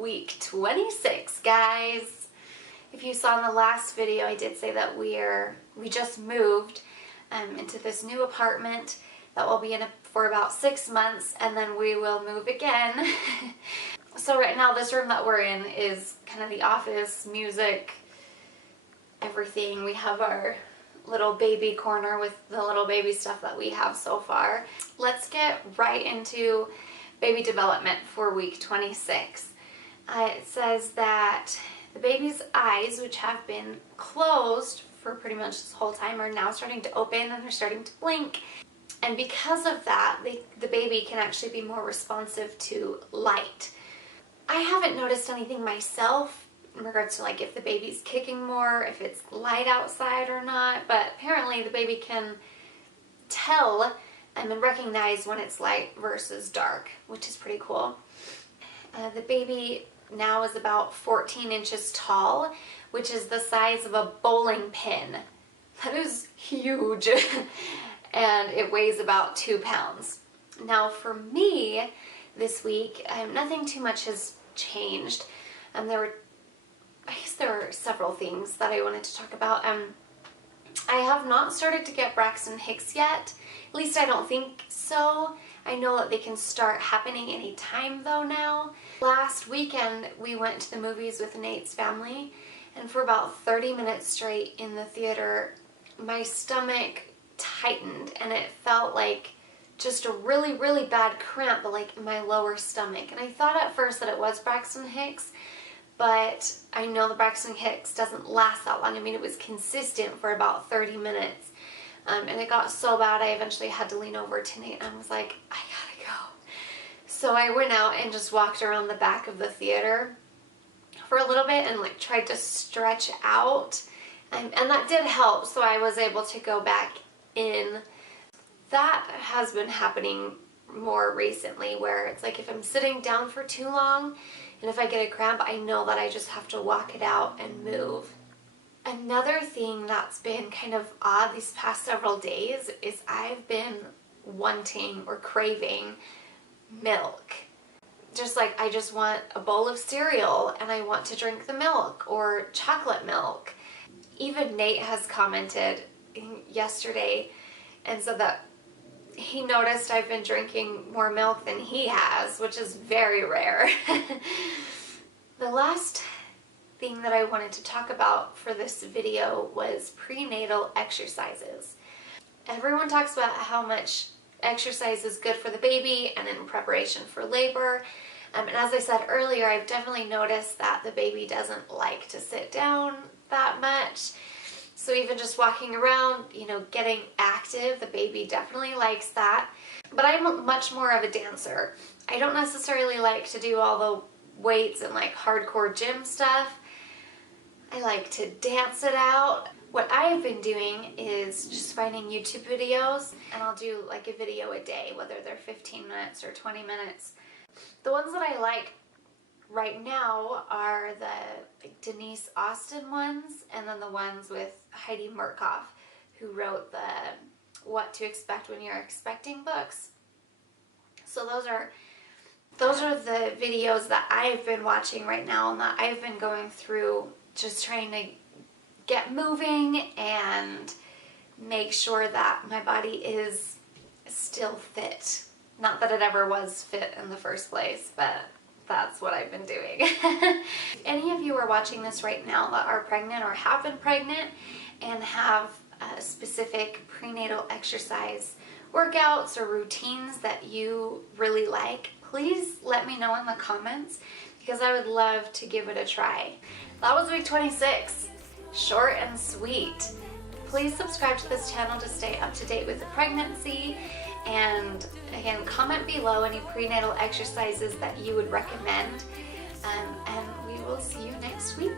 week 26, guys. If you saw in the last video, I did say that we just moved into this new apartment that will be in for about 6 months, and then we will move again. So right now this room that we're in is kind of the office, music, everything. We have our little baby corner with the little baby stuff that we have so far. Let's get right into baby development for week 26. It says that the baby's eyes, which have been closed for pretty much this whole time, are now starting to open and they're starting to blink. And because of that, the baby can actually be more responsive to light. I haven't noticed anything myself in regards to like if the baby's kicking more, if it's light outside or not, but apparently the baby can tell and recognize when it's light versus dark, which is pretty cool. The baby now is about 14 inches tall, which is the size of a bowling pin. That is huge. And it weighs about 2 pounds. Now for me this week, nothing too much has changed. I guess there were several things that I wanted to talk about. I have not started to get Braxton Hicks yet. At least I don't think so. I know that they can start happening anytime though now. Last weekend we went to the movies with Nate's family, and for about 30 minutes straight in the theater, my stomach tightened and it felt like just a really, really bad cramp, but like in my lower stomach. And I thought at first that it was Braxton Hicks, but I know the Braxton Hicks doesn't last that long. I mean, it was consistent for about 30 minutes. And it got so bad I eventually had to lean over to Nate and I was like, I gotta go. So I went out and just walked around the back of the theater for a little bit and like tried to stretch out. And that did help, so I was able to go back in. That has been happening more recently, where it's like if I'm sitting down for too long and if I get a cramp, I know that I just have to walk it out and move. Another thing that's been kind of odd these past several days is I've been wanting or craving milk. Just like I just want a bowl of cereal and I want to drink the milk or chocolate milk. Even Nate has commented yesterday and said that he noticed I've been drinking more milk than he has, which is very rare. The last thing that I wanted to talk about for this video was prenatal exercises. Everyone talks about how much exercise is good for the baby and in preparation for labor. And as I said earlier, I've definitely noticed that the baby doesn't like to sit down that much. So even just walking around, you know, getting active, the baby definitely likes that. But I'm much more of a dancer. I don't necessarily like to do all the weights and like hardcore gym stuff. I like to dance it out. What I've been doing is just finding YouTube videos, and I'll do like a video a day, whether they're 15 minutes or 20 minutes. The ones that I like right now are the Denise Austin ones, and then the ones with Heidi Murkoff, who wrote the What to Expect When You're Expecting books. So those are the videos that I've been watching right now and that I've been going through, just trying to get moving and make sure that my body is still fit. Not that it ever was fit in the first place, but that's what I've been doing. If any of you are watching this right now that are pregnant or have been pregnant and have specific prenatal exercise workouts or routines that you really like, please let me know in the comments because I would love to give it a try. That was week 26. Short and sweet. Please subscribe to this channel to stay up to date with the pregnancy. And again, comment below any prenatal exercises that you would recommend. And we will see you next week.